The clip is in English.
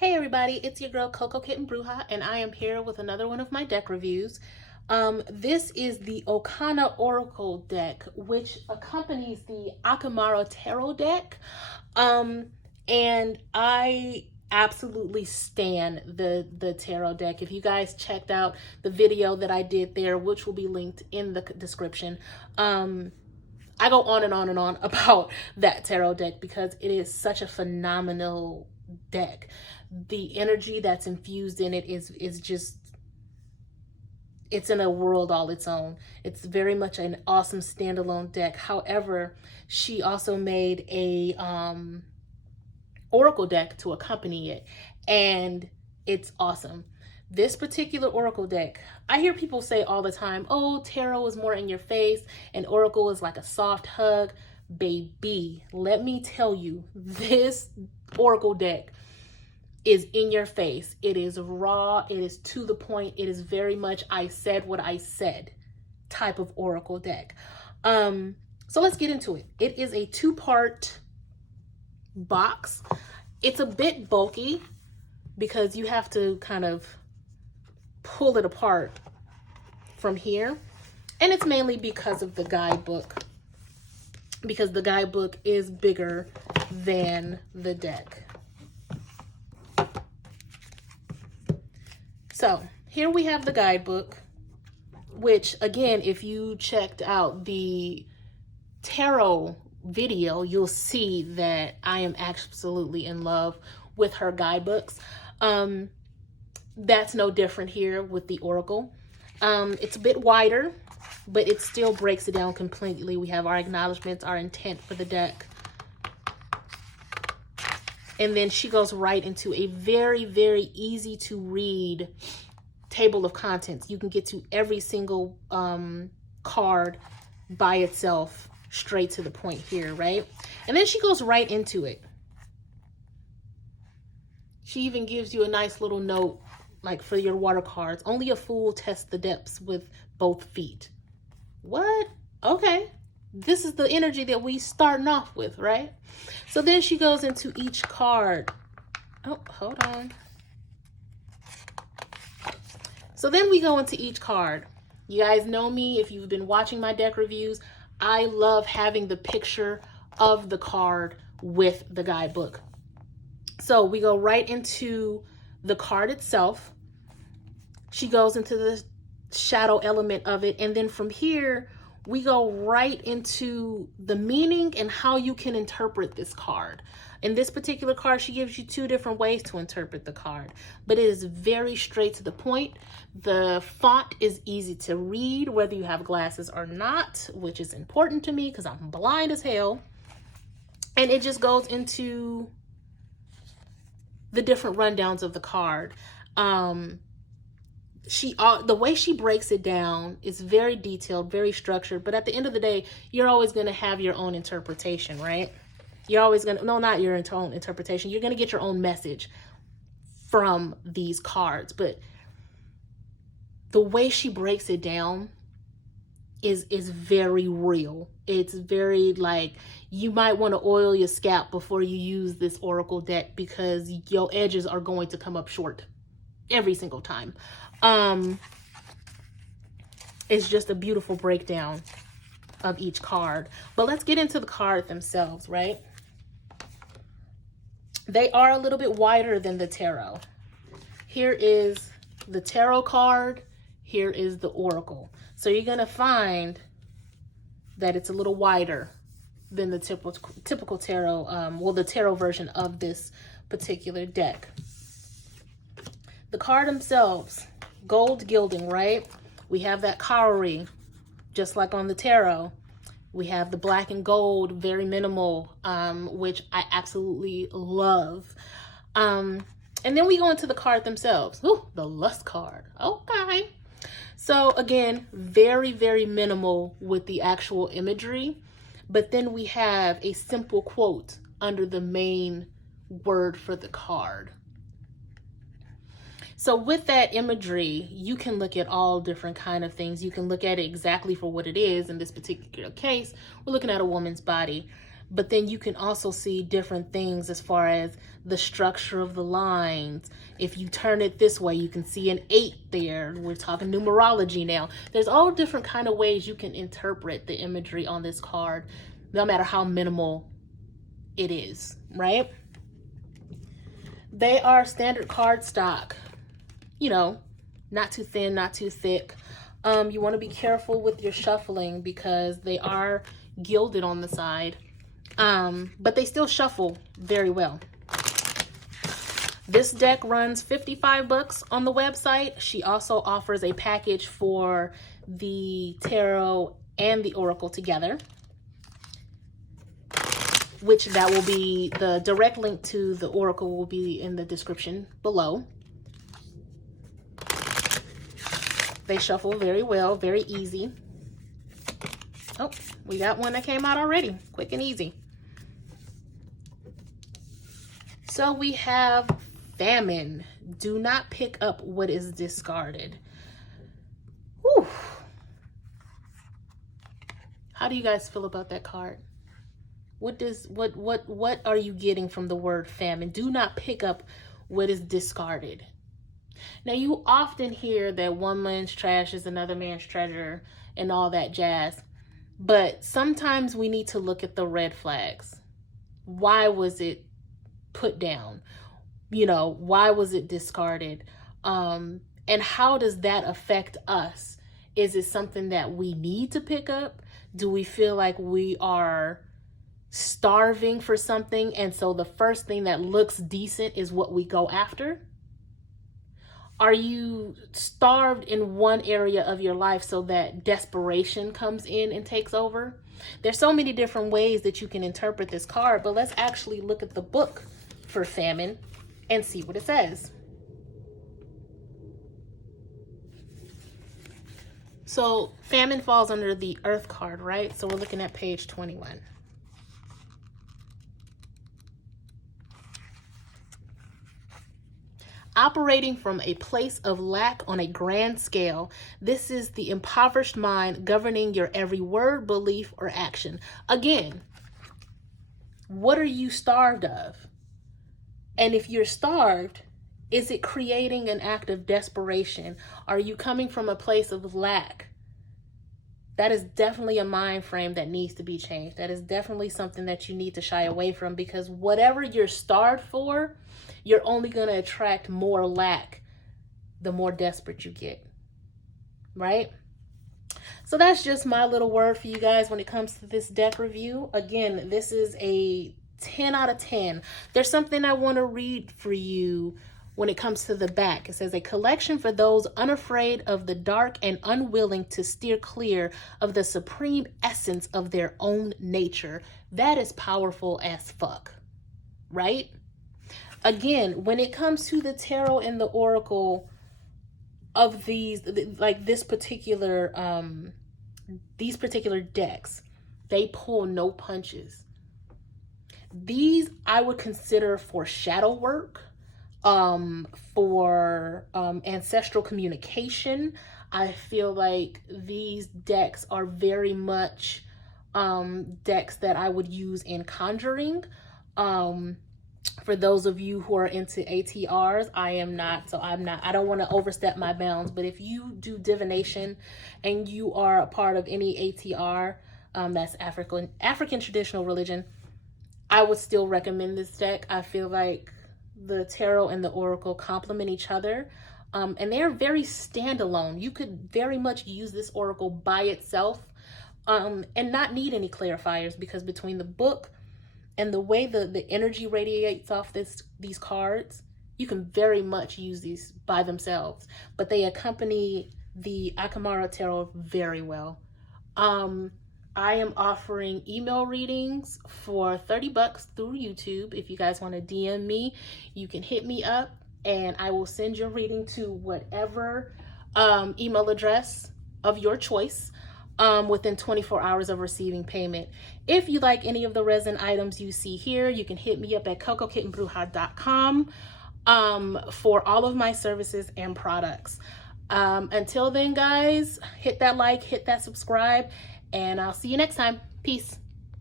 Hey everybody, it's your girl Coco Kitten Bruja, and I am here with another one of my deck reviews. This is the Okana Oracle deck, which accompanies the Akamara Tarot deck. And I absolutely stan the tarot deck. If you guys checked out the video that I did there, which will be linked in the description, I go on and on and on about that tarot deck because it is such a phenomenal deck. The energy that's infused in it is just, it's in a world all its own. It's very much an awesome standalone deck. However, she also made a oracle deck to accompany it, and it's awesome. This particular oracle deck, I hear people say all the time, oh, tarot is more in your face and oracle is like a soft hug. Baby, let me tell you, this oracle deck is in your face. It is raw. It is to the point. It is very much I said what I said type of oracle deck. So let's get into it. It is a two-part box. It's a bit bulky because you have to kind of pull it apart from here. And it's mainly because of the guidebook, because the guidebook is bigger than the deck. So here we have the guidebook, which again, if you checked out the tarot video, you'll see that I am absolutely in love with her guidebooks. That's no different here with the Oracle. It's a bit wider, but it still breaks it down completely. We have our acknowledgments, our intent for the deck. And then she goes right into a very, very easy to read table of contents. You can get to every single card by itself, straight to the point here, right? And then she goes right into it. She even gives you a nice little note, like for your water cards. Only a fool tests the depths with both feet. What? Okay. This is the energy that we starting off with, right? So then she goes into each card. Oh, hold on. So then we go into each card. You guys know me, if you've been watching my deck reviews, I love having the picture of the card with the guidebook. So we go right into the card itself. She goes into the shadow element of it. And then from here, we go right into the meaning and how you can interpret this card. In this particular card, she gives you two different ways to interpret the card, but it is very straight to the point. The font is easy to read, whether you have glasses or not, which is important to me because I'm blind as hell. And it just goes into the different rundowns of the card. The way she breaks it down is very detailed, very structured, but at the end of the day, you're always going to have your own interpretation, right? You're always going to, no, not your own interpretation. You're going to get your own message from these cards, but the way she breaks it down is very real. It's very like, you might want to oil your scalp before you use this oracle deck because your edges are going to come up short every single time. It's just a beautiful breakdown of each card. But let's get into the card themselves, right? They are a little bit wider than the tarot. Here is the tarot card. Here is the oracle. So you're going to find that it's a little wider than the typical tarot, well, the tarot version of this particular deck. The card themselves, gold gilding, right? We have that cowrie, just like on the tarot. We have the black and gold, very minimal, which I absolutely love. And then we go into the card themselves. Ooh, the lust card. Okay. So again, very, very minimal with the actual imagery. But then we have a simple quote under the main word for the card. So with that imagery, you can look at all different kind of things. You can look at it exactly for what it is. In this particular case, we're looking at a woman's body. but then you can also see different things as far as the structure of the lines. If you turn it this way, you can see an 8 there. We're talking numerology now. There's all different kind of ways you can interpret the imagery on this card, no matter how minimal it is, right? They are standard card stock, you know, not too thin, not too thick. You want to be careful with your shuffling because they are gilded on the side, but they still shuffle very well. This deck runs $55 on the website. She also offers a package for the tarot and the oracle together, which that will be, the direct link to the oracle will be in the description below. They shuffle very well, very easy. Oh, we got one that came out already, quick and easy. So we have famine. Do not pick up what is discarded. Whew. How do you guys feel about that card? What are you getting from the word famine? Do not pick up what is discarded. Now, you often hear that one man's trash is another man's treasure and all that jazz. But sometimes we need to look at the red flags. Why was it put down? You know, why was it discarded? And how does that affect us? Is it something that we need to pick up? Do we feel like we are starving for something, and so the first thing that looks decent is what we go after? Are you starved in one area of your life so that desperation comes in and takes over? There's so many different ways that you can interpret this card, but let's actually look at the book for famine and see what it says. So famine falls under the Earth card, right? So we're looking at page 21. Operating from a place of lack on a grand scale, this is the impoverished mind governing your every word, belief, or action. Again, what are you starved of? And if you're starved, is it creating an act of desperation? Are you coming from a place of lack? That is definitely a mind frame that needs to be changed. That is definitely something that you need to shy away from, because whatever you're starved for, you're only going to attract more lack the more desperate you get, right? So that's just my little word for you guys when it comes to this deck review. Again, this is a 10 out of 10. There's something I want to read for you when it comes to the back. It says, a collection for those unafraid of the dark and unwilling to steer clear of the supreme essence of their own nature. That is powerful as fuck, right? Again, when it comes to the tarot and the oracle of these, like these particular decks, they pull no punches. These I would consider for shadow work, for ancestral communication. I feel like these decks are very much decks that I would use in conjuring. For those of you who are into ATRs, I am not, so I don't want to overstep my bounds, but if you do divination and you are a part of any ATR, that's African traditional religion, I would still recommend this deck. I feel like the tarot and the oracle complement each other, and they're very standalone. You could very much use this oracle by itself, and not need any clarifiers, because between the book and the way the energy radiates off these cards, you can very much use these by themselves, but they accompany the Okana Tarot very well. I am offering email readings for $30 through YouTube. If you guys want to DM me, you can hit me up and I will send your reading to whatever email address of your choice within 24 hours of receiving payment. If you like any of the resin items you see here, you can hit me up at cocokittenbruja.com for all of my services and products. Until then, guys, hit that like, hit that subscribe, and I'll see you next time. Peace.